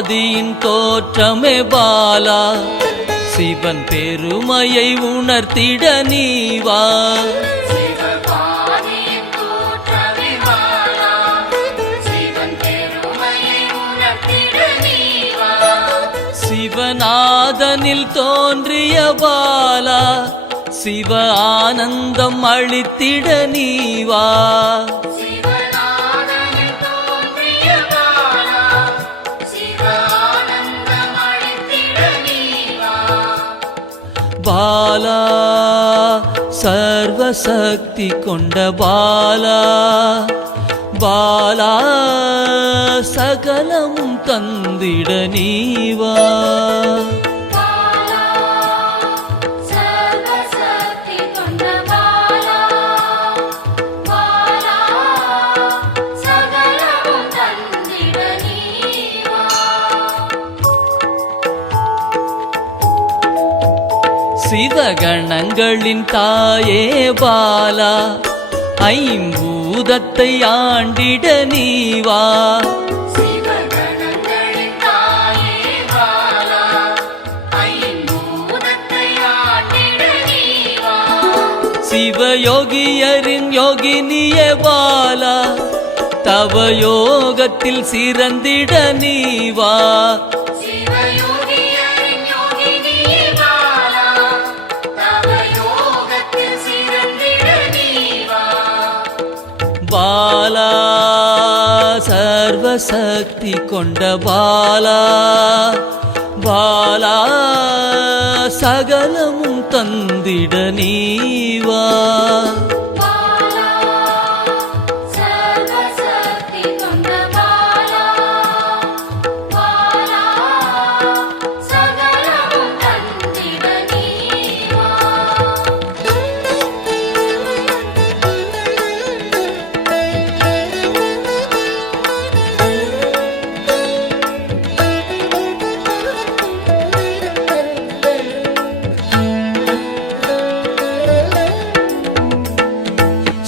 ஆதியின் தோற்றமே பாலா, சிவன் பெருமையை உணர்த்திட நீவா. சிவநாதனில் தோன்றிய பாலா, சிவ ஆனந்தம் அளித்திட நீவா. பாலா சர்வசக்தி கொண்ட பாலா, பாலா சகலமும் தந்திட நீவா. சிவகணங்களின் தாயே பாலா, ஐம்பூதத்தை ஆண்டிட நீவா. சிவயோகியரின் யோகினியே பாலா, தவ யோகத்தில் சிறந்திட நீவா. பாலா சர்வசக்தி கொண்ட பாலா, பாலா சகலமும் தந்திட நீவா.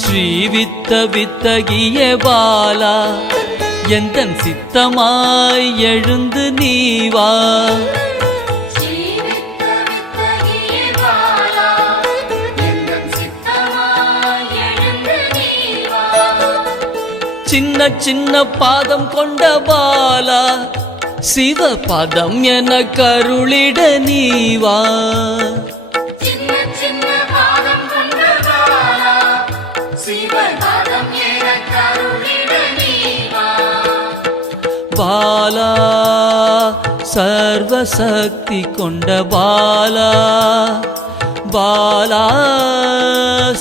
ஸ்ரீவித்த வித்தகிய பாலா, எந்தன் சித்தமாய் எழுந்து நீவா. சின்ன சின்ன பாதம் கொண்ட பாலா, சிவ பதம் என கருளிட நீவா. பாலா சர்வசக்தி கொண்ட பாலா, பாலா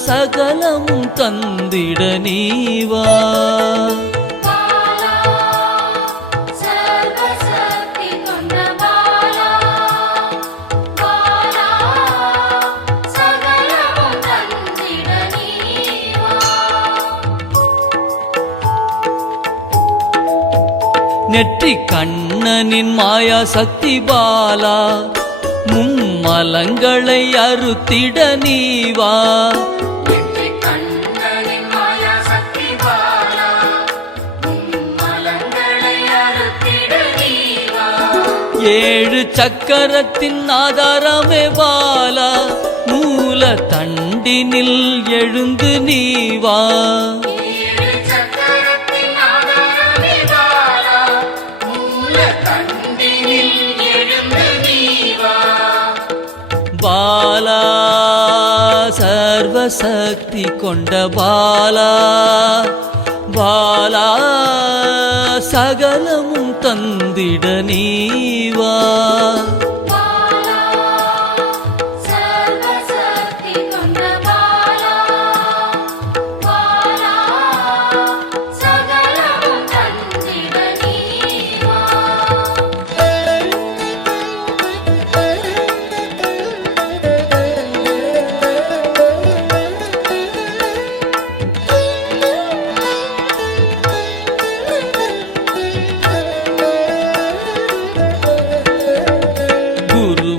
சகலமும் தந்திட நீவா. நெற்றி கண்ணனின் மாயா சக்தி பாலா, மும்மலங்களை அறுத்திட நீவா. ஏழு சக்கரத்தின் ஆதாரமே பாலா, மூல தண்டினில் எழுந்து நீவா. பாலா சர்வசக்தி கொண்ட பாலா, பாலா சகலமும் தந்திட நீவா.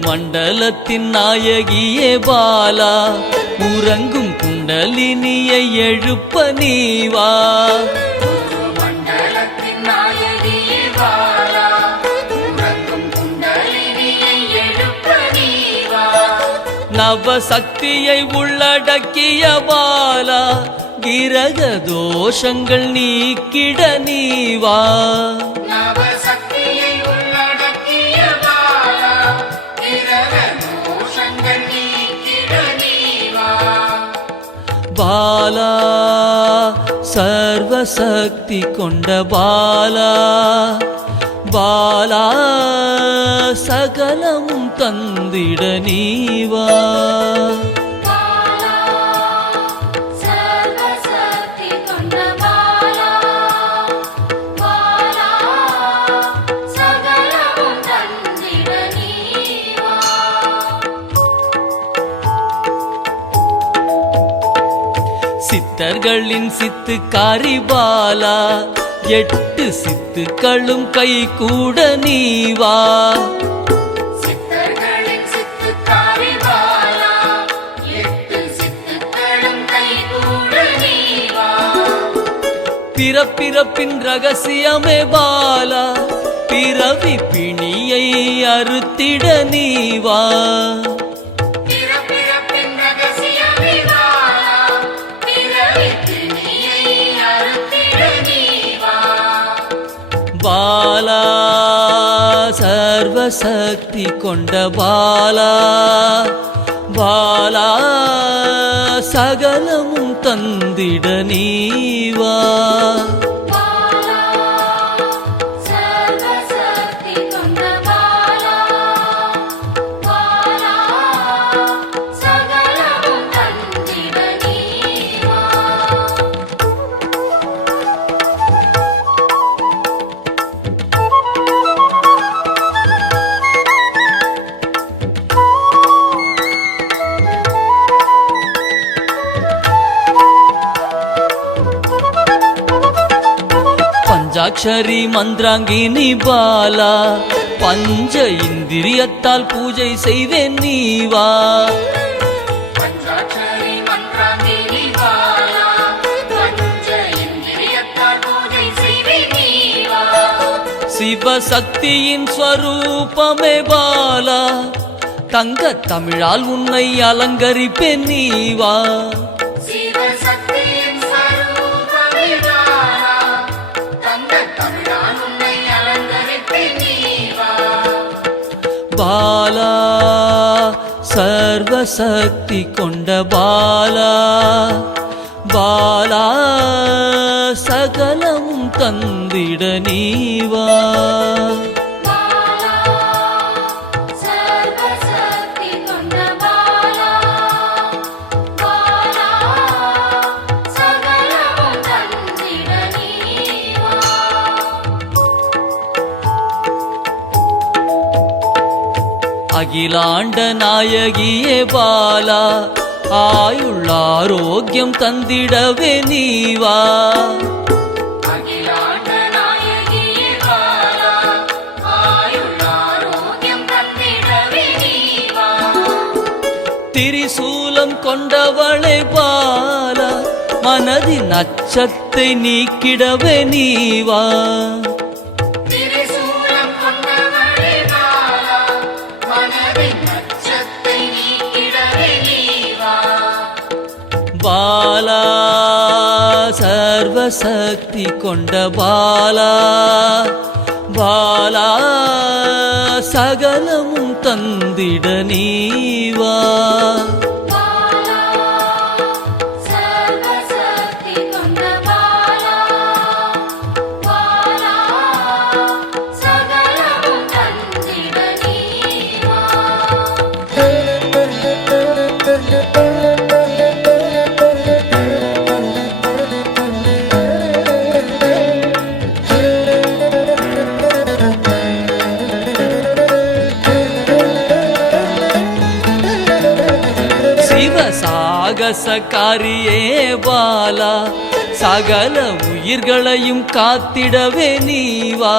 மண்டலத்தின் நாயகியே பாலா, உறங்கும் குண்டலினியை எழுப்ப நீவா. மண்டலத்தின் நாயகியே பாலா, நவசக்தியை உள்ளடக்கிய பாலா கிரக தோஷங்கள் நீக்கிட நீவா நவசக்தியை உள்ளடக்கிய பாலா கிரக தோஷங்கள் நீக்கிட நீவா பாலா சர்வசக்தி கொண்ட பாலா பாலா சகலமும் தந்திட நீவா பாலா சர்வசக்தி கொண்ட பாலா பாலா சகலமும் தந்திட நீவா சித்தர்களின் சித்துக்காரி பாலா 8 சித்துக்களும் கை கூட நீவா சித்தர்களின் சித்துக்காரி பாலா 8 சித்துக்களும் கைகூட நீவா பிறப்பிறப்பின் ரகசியமே பாலா பிறவி பிணியை அறுத்திட நீவா பிறப்பிறப்பின் ரகசியமே பாலா பிறவி பிணியை அறுத்திட நீவா பாலா சர்வசக்தி கொண்ட பாலா பாலா சகலமும் தந்திட நீவா பாலா சர்வசக்தி கொண்ட பாலா பாலா சகலமும் தந்திட நீவா பஞ்சாட்சரி மந்திராங்கினி பாலா பஞ்ச இந்திரியத்தால் பூஜை செய்வேன் நீவா பஞ்சாட்சரி மந்திராங்கினி பாலா பஞ்ச இந்திரியத்தால் பூஜை செய்வே நீவா சிவசக்தியின் ஸ்வரூபமே பாலா தங்க தமிழால் உன்னை அலங்கரிப்பேன் நீவா சிவசக்தியின் ஸ்வரூபமே பாலா தங்க தமிழால் உன்னை அலங்கரிப்பேன் நீவா பாலா சர்வசக்தி கொண்ட பாலா பாலா சகலமும் தந்திட நீவா பாலா சர்வசக்தி கொண்ட பாலா பாலா சகலமும் தந்திட நீவா அகிலாண்ட நாயகியே பாலா ஆயுள் ஆரோக்கியம் தந்திடவே நீவா அகிலாண்ட நாயகியே பாலா ஆயுள் ஆரோக்கியம் தந்திடவே நீவா திரிசூலம் கொண்டவளை பாலா மனதின் அச்சத்தை நீக்கிடவே நீவா திரிசூலம் கொண்டவளே பாலா மனதின் அச்சத்தை நீக்கிடவே நீவா பாலா சர்வசக்தி கொண்ட பாலா பாலா சகலமும் தந்திட நீவா பாலா சர்வசக்தி கொண்ட பாலா பாலா சகலமும் தந்திட நீவா சாகசக்காரியே பாலா சகல உயிர்களையும் காத்திடவே நீவா